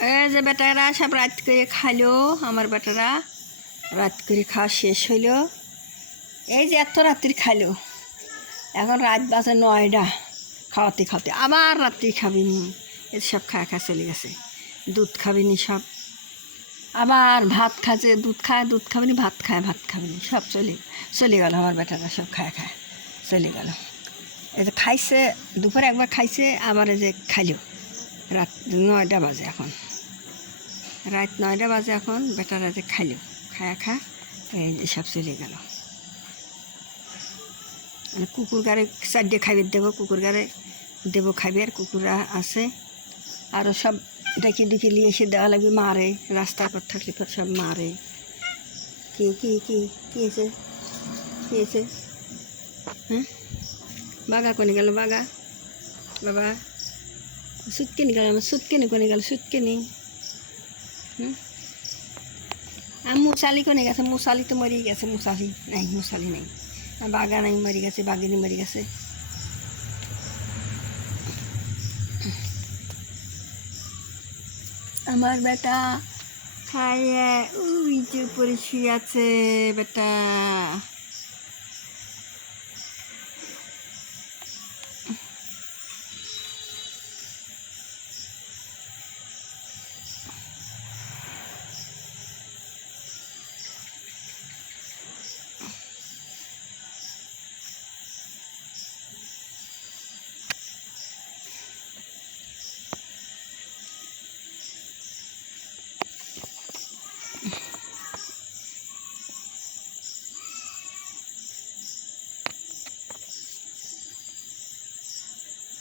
এই যে বেটারা, সব রাত করে খাইলো, আমার বেটারা। রাত করে খাওয়া শেষ হইল। এই যে এত রাত্রি খাইলো। এখন রাত বাজে নয়টা, খাওয়াতে খাওয়াতে। আবার রাত্রি খাবিনি। এই সব খাওয়া খা চলে গেছে। দুধ খাবিনি সব। আবার ভাত খাচ্ছে, দুধ খায়, দুধ খাবিনি, ভাত খায়, ভাত খাবিনি। সব চলে চলে গেল আমার বেটারা, সব খায় খায়। চলে গেল। এই যে খাইছে, দুপুরে একবার খাইছে, আবার এই যে খাইলো। রাত নয়টা বাজে এখন। রাত নয়টা বাজে এখন বেটারা যে খাইলো। খায়া খা, এই যে সব চলে গেল। মানে কুকুর গাড়ি চারটে খাইবে দেবো কুকুর গাড়ি দেবো খাইবে, আর কুকুরা আছে। আরও সব ডেকে ডেকে নিয়ে এসে দেওয়া লাগবে, মারে। রাস্তার পর থাকলে সব মারে। কি কি কি কি হয়েছে? কি হয়েছে? হ্যাঁ? বাগা কোনে গেল? বাগা বাবা? সুতকেনি গেল, আমার সুতকেনি কোনে গেল সুতকেনি হুম? আর মুসালি কোনে গেছে? মুসালি তো মরে গেছে, মুসালি নাই, মুসালি নেই। বাগা নাই, মরে গেছে, বাগিনী মরে গেছে। আমার বেটা খাইয়ে উই যে শুয়ে আছে, বেটা।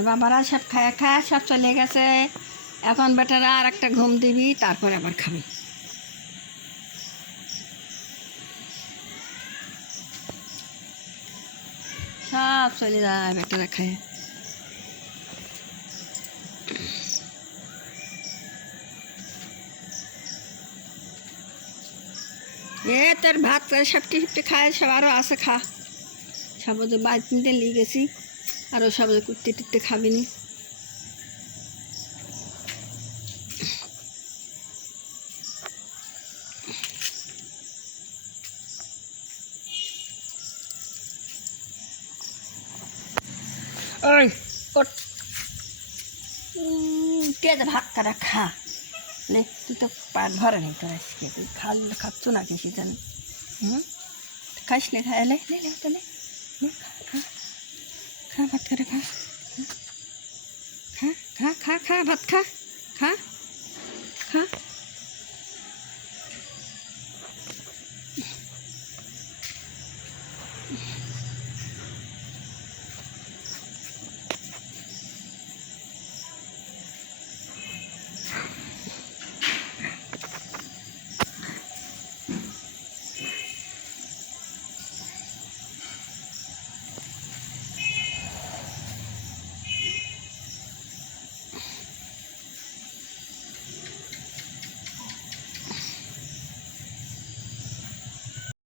বাবারা সব খায়া খায়া সব চলে গেছে। এখন বেটারা আর একটা ঘুম দিবি, তারপর আবার খাবি। সব চলে যায় বেটারা খায়। এ, তোর ভাত সবটি সবটি খায়, সব আরও আছে, খা। সব যে বাড়িতে নিয়ে গেছি। আরও সব কুত্তে টুত্তে খাবিনি। কে ভাত কাটা খা? নে তুই তো পাট ভরে নেই তোর আজকে। তুই খাল খাচ্ছ না কিছু জানি? হুম? খাইস নে নে নে তো নে নে, খা খা খা ভাত করে খা খা খা খা খা ভাত খা খা খা